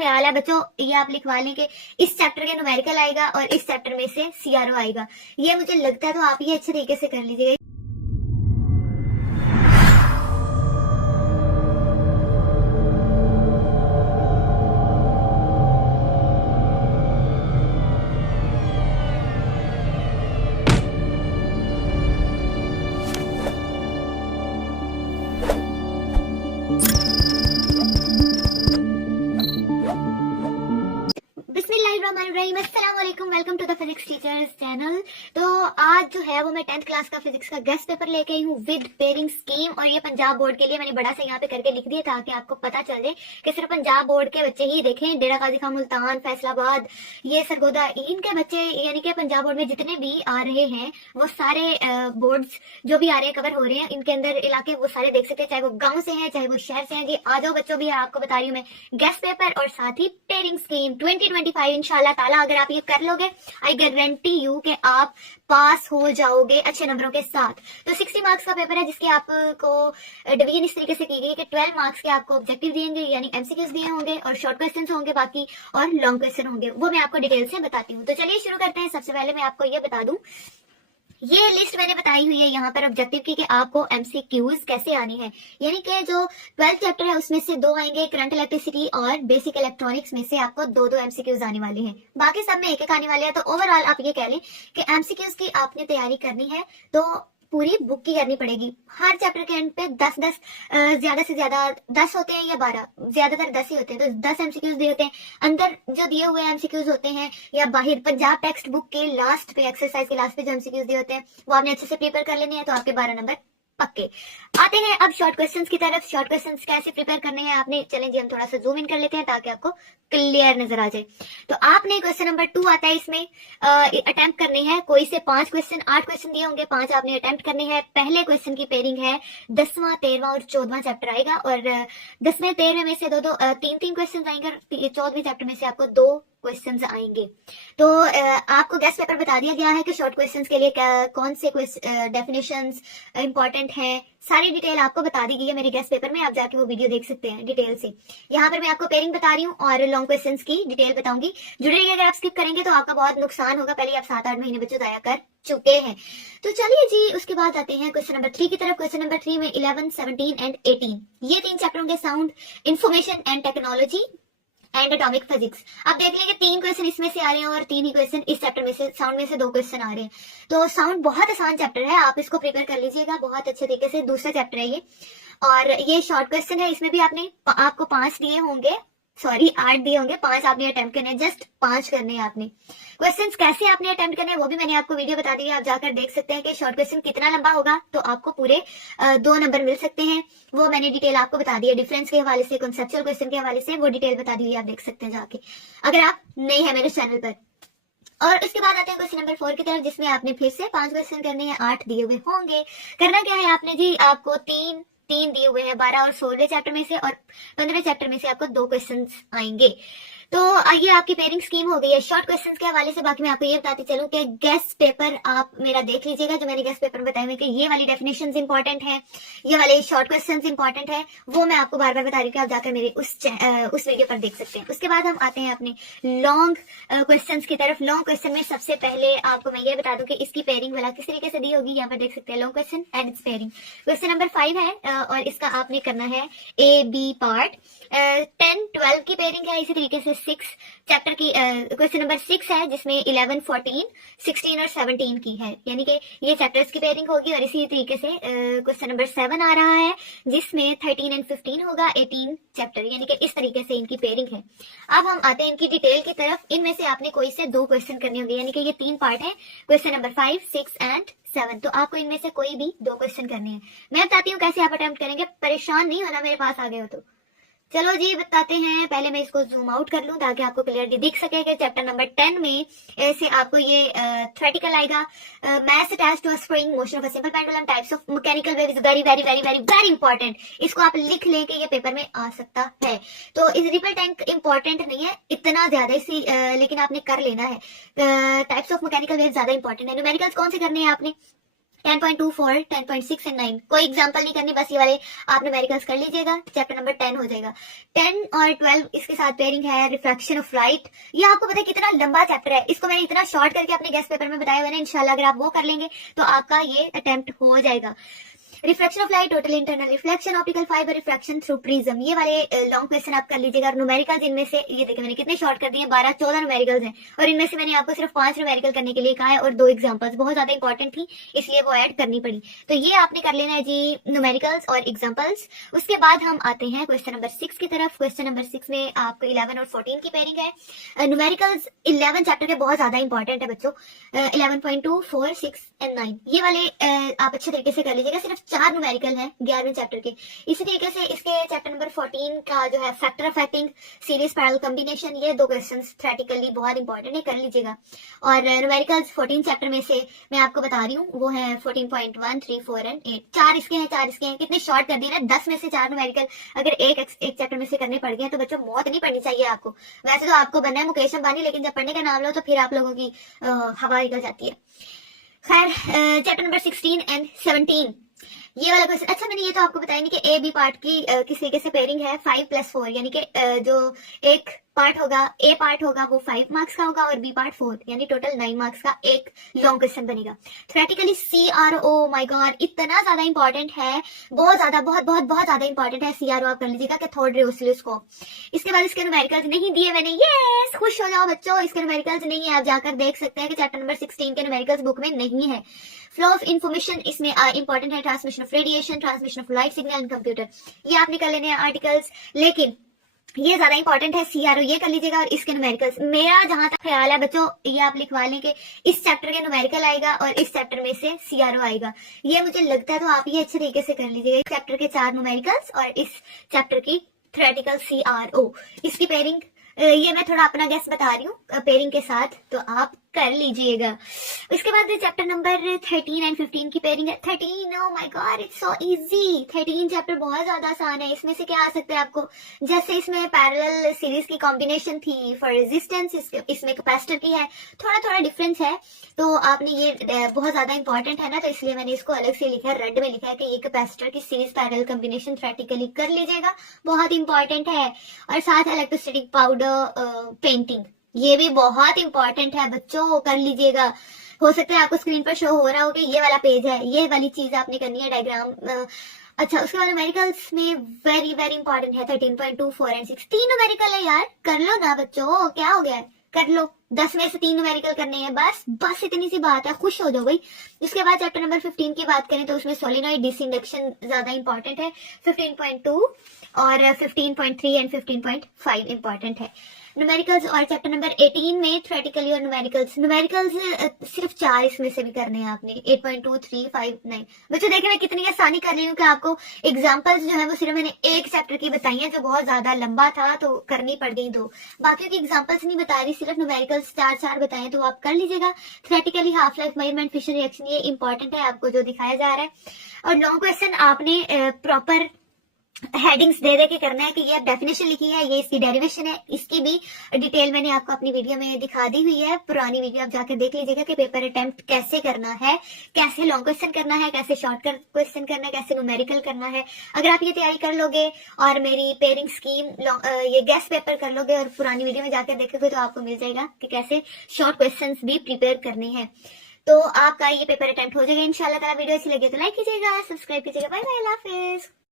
ख्याल है बच्चों, ये आप लिखवा लें कि इस चैप्टर के न्यूमेरिकल आएगा और इस चैप्टर में से सीआरओ आएगा। ये मुझे लगता है, तो आप ये अच्छे तरीके से कर लीजिएगा। बिस्मिल्लाहिर्रहमानिर्रहीम, अस्सलाम वालेकुम, welcome to the physics teachers channel. तो आज जो है वो मैं 10th क्लास का फिजिक्स का गेस्ट पेपर लेके आई हूँ विद पेयरिंग स्कीम, और ये पंजाब बोर्ड के लिए मैंने बड़ा सा यहाँ पे करके लिख दिया ताकि आपको पता चल जाए कि सिर्फ पंजाब बोर्ड के बच्चे ही देखें। डेरा गाजी खान, मुल्तान, फैसलाबाद, ये सरगोदा, इनके बच्चे यानी कि पंजाब बोर्ड में जितने भी आ रहे हैं वो सारे बोर्ड्स जो भी आ रहे हैं कवर हो रहे हैं, इनके अंदर इलाके वो सारे देख सकते हैं, चाहे वो गाँव से हैं चाहे वो शहर से हैं। जी आ जाओ बच्चों, भी आपको बता रही हूँ मैं गेस्ट पेपर और साथ ही पेयरिंग स्कीम 2025 इंशाल्लाह ताला। अगर आप ये कर लोगे, आई गारंटी यू कि आप पास हो जाओगे अच्छे नंबरों के साथ। तो 60 मार्क्स का पेपर है जिसके आपको डिवीजन इस तरीके से की गई है कि 12 मार्क्स के आपको ऑब्जेक्टिव दिएंगे यानी एमसीक्यूज दिए होंगे और शॉर्ट क्वेश्चन होंगे बाकी, और लॉन्ग क्वेश्चन होंगे, वो मैं आपको डिटेल से बताती हूँ। तो चलिए शुरू करते हैं। सबसे पहले मैं आपको ये बता दूं, ये लिस्ट मैंने बताई हुई है यहाँ पर ऑब्जेक्टिव की कि आपको एमसीक्यूज कैसे आनी है। यानी कि जो 12th चैप्टर है उसमें से 2 आएंगे, करंट इलेक्ट्रिसिटी और बेसिक इलेक्ट्रॉनिक्स में से आपको 2-2 एमसीक्यूज आने वाले हैं, बाकी सब में एक आने वाले हैं। तो ओवरऑल आप ये कह लें कि एमसीक्यूज की आपने तैयारी करनी है तो पूरी बुक की करनी पड़ेगी। हर चैप्टर के एंड पे 10-10 ज्यादा से ज्यादा 10 होते हैं या 12, ज्यादातर 10 ही होते हैं, तो 10 एमसीक्यूज दिए होते हैं। अंदर जो दिए हुए एमसीक्यूज होते हैं या बाहर पंजाब टेक्स्ट बुक के लास्ट पे, एक्सरसाइज के लास्ट पे जो एमसीक्यूज दिए होते हैं वो आपने अच्छे से प्रिपेयर कर लेने हैं, तो आपके 12 नंबर पक्के। आते हैं अब शॉर्ट क्वेश्चंस की तरफ। शॉर्ट क्वेश्चंस कैसे प्रिपेयर करने हैं आपने, चलें जी हम थोड़ा सा जूम इन कर लेते हैं ताकि आपको क्लियर नजर आ जाए। तो आपने क्वेश्चन नंबर 2 आता है, इसमें अटेम्प्ट करने हैं कोई से 5 क्वेश्चन, 8 क्वेश्चन दिए होंगे, 5 आपने अटेम्प्ट करने हैं। पहले क्वेश्चन की पेयरिंग है 10वां, 13वां और 14वां चैप्टर आएगा, और 10वें 13वें में से 2-2 3-3 क्वेश्चन आएंगे, 14वें चैप्टर में से आपको 2 क्वेश्चंस आएंगे। तो आपको गेस्ट पेपर बता दिया गया है कि शॉर्ट क्वेश्चंस के लिए कौन से डेफिनेशंस इंपॉर्टेंट हैं, सारी डिटेल आपको बता दी गई है मेरे गेस्ट पेपर में। आप जाके वो वीडियो देख सकते हैं डिटेल से। यहाँ पर मैं आपको पेयरिंग बता रही हूँ और लॉन्ग क्वेश्चंस की डिटेल बताऊंगी। जुड़े रहिए, अगर आप स्किप करेंगे तो आपका बहुत नुकसान होगा, पहले आप 7-8 महीने बच्चों जाया कर चुके हैं। तो चलिए जी उसके बाद आते हैं क्वेश्चन नंबर 3 की तरफ। क्वेश्चन नंबर 3 में 11, 17 एंड 18 ये 3 चैप्टर होंगे, sound, information and technology and atomic physics. अब देख लेंगे 3 क्वेश्चन इसमें से आ रहे हैं और 3 ही क्वेश्चन इस चैप्टर में से, साउंड में से 2 क्वेश्चन आ रहे हैं। तो साउंड बहुत आसान चैप्टर है, आप इसको प्रिपेयर कर लीजिएगा बहुत अच्छे तरीके से। दूसरा चैप्टर है ये, और ये शॉर्ट क्वेश्चन है, इसमें भी आपको 5 दिए होंगे, सॉरी 8 दिए होंगे, 5 आपने अटेम्प्ट करने हैं, जस्ट 5 करने हैं आपने। क्वेश्चंस कैसे आपने अटेम्प्ट करने हैं वो भी मैंने आपको वीडियो बता दी है, आप जाकर देख सकते हैं कि शॉर्ट क्वेश्चन कितना लंबा होगा तो आपको पूरे 2 नंबर मिल सकते हैं। वो मैंने डिटेल आपको बता दी है, डिफरेंस के हवाले से, कॉन्सेप्चुअल क्वेश्चन के हवाले से वो डिटेल बता दी हुई, आप देख सकते हैं जाके अगर आप नए हैं मेरे चैनल पर। और उसके बाद आते हैं क्वेश्चन नंबर 4 की तरफ, जिसमें आपने फिर से 5 क्वेश्चन करने हैं, 8 दिए हुए होंगे। करना क्या है आपने जी, आपको 3 दिए हुए हैं 12 और 16वें चैप्टर में से, और 15वें चैप्टर में से आपको 2 क्वेश्चंस आएंगे। तो ये आपकी पेयरिंग स्कीम हो गई है शॉर्ट क्वेश्चंस के हवाले से। बाकी मैं आपको ये बताती चलूं कि गेस्ट पेपर आप मेरा देख लीजिएगा, जो मैंने गेस्ट पेपर बताए हुए कि ये वाली डेफिनेशंस इंपॉर्टेंट है, ये वाले शॉर्ट क्वेश्चंस इंपॉर्टेंट है, वो मैं आपको बार बार बता रही हूँ कि आप जाकर मेरे उस वीडियो पर देख सकते हैं। उसके बाद हम आते हैं अपने लॉन्ग क्वेश्चंस की तरफ। लॉन्ग क्वेश्चन में सबसे पहले आपको मैं ये बता दूं कि इसकी पेयरिंग वाला किस तरीके से दी होगी, यहाँ पर देख सकते हैं long question and it's pairing. Question number 5 है और इसका आपने करना है ए बी पार्ट। 10, 12 की पेयरिंग है, इसी तरीके से 6 चैप्टर की क्वेश्चन नंबर 6 है जिसमें 11, 14, 16 और 17 की है, यानी कि ये चैप्टर्स की पेयरिंग होगी। और इसी तरीके से क्वेश्चन नंबर 7 आ रहा है जिसमें 13 एंड 15 होगा, 18 चैप्टर, यानी कि इस तरीके से इनकी पेयरिंग है। अब हम आते हैं इनकी डिटेल की तरफ। इनमें से आपने कोई से 2 क्वेश्चन करने होंगे, यानी कि ये 3 पार्ट है, क्वेश्चन नंबर 5, 6 एंड 7। तो आपको इनमें से कोई भी 2 क्वेश्चन करने हैं। मैं बताती हूँ कैसे आप अटेम्प्ट करेंगे, परेशान नहीं होना मेरे पास आ गए हो तो। चलो जी बताते हैं, पहले मैं इसको जूम आउट कर लूं ताकि आपको क्लियरली दिख सके कि चैप्टर नंबर 10 में ऐसे आपको ये थ्योरेटिकल आएगा, maths attached to a spring, motion of a simple pendulum, types of mechanical waves, very very very very very important. इसको आप लिख लें कि ये पेपर में आ सकता है। तो इस रिपल टैंक इंपॉर्टेंट नहीं है इतना ज्यादा इसी, लेकिन आपने कर लेना है। टाइप्स ऑफ मैकेनिकल वेव्स ज्यादा इंपॉर्टेंट है। न्यूमेरिकल्स कौन से करने हैं आपने, 10.24, 10.6 एंड 9 कोई एग्जांपल नहीं करनी, बस ये वाले आप न्यूमेरिकल्स कर लीजिएगा, चैप्टर नंबर 10 हो जाएगा। 10 और 12 इसके साथ पेयरिंग है रिफ्रैक्शन ऑफ लाइट। ये आपको पता है कितना लंबा चैप्टर है, इसको मैंने इतना शॉर्ट करके अपने गेस्ट पेपर में बताया हुआ है, इंशाल्लाह अगर आप वो कर लेंगे तो आपका ये अटेम्प्ट हो जाएगा। Reflection of light, total internal reflection, optical fibre refraction through prism, ये वाले लॉन्ग क्वेश्चन आप कर लीजिएगा। और न्यूमेरिकल्स इनमें से ये देखिए मैंने कितने शॉर्ट कर दिए, 12-14 न्यूमेरिकल्स हैं और इनमें से मैंने आपको सिर्फ 5 न्यूमेरिकल करने के लिए कहा है और 2 एग्जांपल्स बहुत ज्यादा इंपॉर्टेंट थी इसलिए वो ऐड करनी पड़ी। तो ये आपने कर लेना है जी न्यूमेरिकल्स और एग्जाम्पल्स। उसके बाद हम आते हैं क्वेश्चन नंबर 6 की तरफ। क्वेश्चन नंबर 6 में आपको 11 और 14 की पेयरिंग है। न्यूमेरिकल्स 11 चैप्टर के बहुत ज्यादा इंपॉर्टेंट है बच्चों। 11.2, 4, 6 एंड 9 ये वाले आप अच्छे तरीके से कर लीजिएगा। सिर्फ 4 न्यूमेरिकल है 11वें चैप्टर के। इसी तरीके से इसके चैप्टर नंबर 14 का जो है factor affecting series parallel combination, ये 2 क्वेश्चंस थ्योरेटिकली बहुत इंपॉर्टेंट है, कर लीजिएगा। और न्यूमेरिकल्स 14 चैप्टर में से मैं आपको बता रही हूँ वो है 14.1, 3, 4 एंड 8। 4 इसके हैं। कितने शॉर्ट कर दिए ना, 10 में से 4 न्यूमेरिकल अगर एक चैप्टर में से करने पड़ गए तो बच्चों मौत नहीं पड़नी चाहिए आपको। वैसे तो आपको बनना है मुकेश अंबानी, लेकिन जब पढ़ने का नाम लो तो फिर आप लोगों की हवा निकल जाती है। खैर चैप्टर नंबर 16 एंड 17 ये वाला क्वेश्चन। अच्छा मैंने ये तो आपको बताया नहीं कि ए बी पार्ट की किस तरीके से पेयरिंग है 5+4, यानी कि जो एक पार्ट होगा, ए पार्ट होगा वो 5 मार्क्स का होगा और बी पार्ट 4, यानी टोटल 9 मार्क्स का एक लॉन्ग क्वेश्चन बनेगा। थ्योरेटिकली CRO, माय गॉड इतना ज्यादा इंपॉर्टेंट है, बहुत ज्यादा इंपॉर्टेंट है। CRO आप कर लीजिएगा कैथोड रे ऑसिलोस्कोप। इसके बाद इसके न्यूमेरिकल्स नहीं दिए मैंने, यस खुश हो जाओ बच्चों, इसके न्यूमेरिकल्स नहीं है, आप जाकर देख सकते हैं कि चैप्टर नंबर 16 के न्यूमेरिकल्स बुक में नहीं है। फ्लो ऑफ इन्फॉर्मेशन इसमें इंपॉर्टेंट है, transmission of radiation, transmission of light signal and computer, ये आप निकाल लेने हैं आर्टिकल्स। लेकिन ये ज्यादा इंपॉर्टेंट है CRO, ये कर लीजिएगा। और इसके न्यूमेरिकल्स मेरा जहां तक ख्याल है बच्चों, ये आप लिखवा लें कि इस चैप्टर के न्यूमेरिकल आएगा और इस चैप्टर में से CRO आएगा, ये मुझे लगता है। तो आप ये अच्छे तरीके से कर लीजिएगा, इस चैप्टर के 4 न्यूमेरिकल्स और इस चैप्टर की थ्योरेटिकल CRO। इसकी पेयरिंग ये मैं थोड़ा अपना गेस बता रही हूँ पेयरिंग के साथ, तो आप कर लीजिएगा। उसके बाद चैप्टर नंबर 13 एंड 15 की पेयरिंग है। 13, oh my God it's so easy. 13 chapter बहुत ज्यादा आसान है। इसमें से क्या आ सकता है आपको, जैसे इसमें पैरेलल सीरीज की कॉम्बिनेशन थी फॉर रेजिस्टेंस, इसमें कैपेसिटर की है, थोड़ा डिफरेंस है। तो आपने ये बहुत ज्यादा इंपॉर्टेंट है ना, तो इसलिए मैंने इसको अलग से लिखा है, रेड में लिखा है कि ये कैपेसिटर की सीरीज पैरेलल कॉम्बिनेशन थ्योरेटिकली कर लीजिएगा, बहुत इंपॉर्टेंट है। और साथ इलेक्ट्रोस्टैटिक पाउडर पेंटिंग, ये भी बहुत इंपॉर्टेंट है बच्चों, कर लीजिएगा। हो सकता है आपको स्क्रीन पर शो हो रहा हो कि ये वाला पेज है, ये वाली चीज आपने करनी है, डायग्राम। अच्छा उसके बाद न्यूमेरिकल्स में वेरी इंपॉर्टेंट है 13.2, 4 एंड 6। 3 न्यूमेरिकल है यार, कर लो ना बच्चों, क्या हो गया है, कर लो। 10 में से 3 न्यूमेरिकल करने हैं, बस इतनी सी बात है, खुश हो जाओ भाई। इसके बाद चैप्टर नंबर 15 की बात करें तो उसमें सोलिनॉइड डिसइंडक्शन ज्यादा इंपॉर्टेंट है। 15.2 और 15.3 एंड 15.5 इंपॉर्टेंट है। न्यूमेरिकल्स और चैप्टर नंबर 18 में थ्योरेटिकली और न्यूमेरिकल्स सिर्फ 4 इसमें से भी करने हैं आपने। 8.2, 3, 5, 9 बच्चों देखिए मैं कितनी आसानी कर रही हूँ कि आपको एग्जांपल्स जो है वो सिर्फ मैंने एक चैप्टर की बताई है जो बहुत ज्यादा लंबा था तो करनी पड़ गई 2, बाकी की एग्जांपल्स नहीं बता रही, सिर्फ न्यूमेरिकल्स 4 बताए तो आप कर लीजिएगा। Theoretically half life measurement, fission reaction, ये इंपॉर्टेंट है आपको जो दिखाया जा रहा है। और लॉन्ग क्वेश्चन आपने प्रॉपर हेडिंग्स दे के करना है कि ये डेफिनेशन लिखी है, ये इसकी डेरिवेशन है, इसकी भी डिटेल मैंने आपको अपनी वीडियो में दिखा दी हुई है, पुरानी वीडियो आप जाकर देख लीजिएगा कि पेपर अटेम्प्ट कैसे करना है, कैसे लॉन्ग क्वेश्चन करना है, कैसे शॉर्ट क्वेश्चन करना है, कैसे न्यूमेरिकल करना है। अगर आप ये तैयारी कर लोगे और मेरी पेयरिंग स्कीम ये गेस्ट पेपर कर लोगे और पुरानी वीडियो में जाकर देखोगे तो आपको मिल जाएगा कि कैसे शॉर्ट क्वेश्चन भी प्रिपेयर करने हैं। तो आपका ये पेपर अटेम्प्ट हो जाएगा इंशाल्लाह ताला। वीडियो अच्छी लगे तो लाइक कीजिएगा, सब्सक्राइब कीजिएगा। बाय बाय, अल्लाह हाफिज।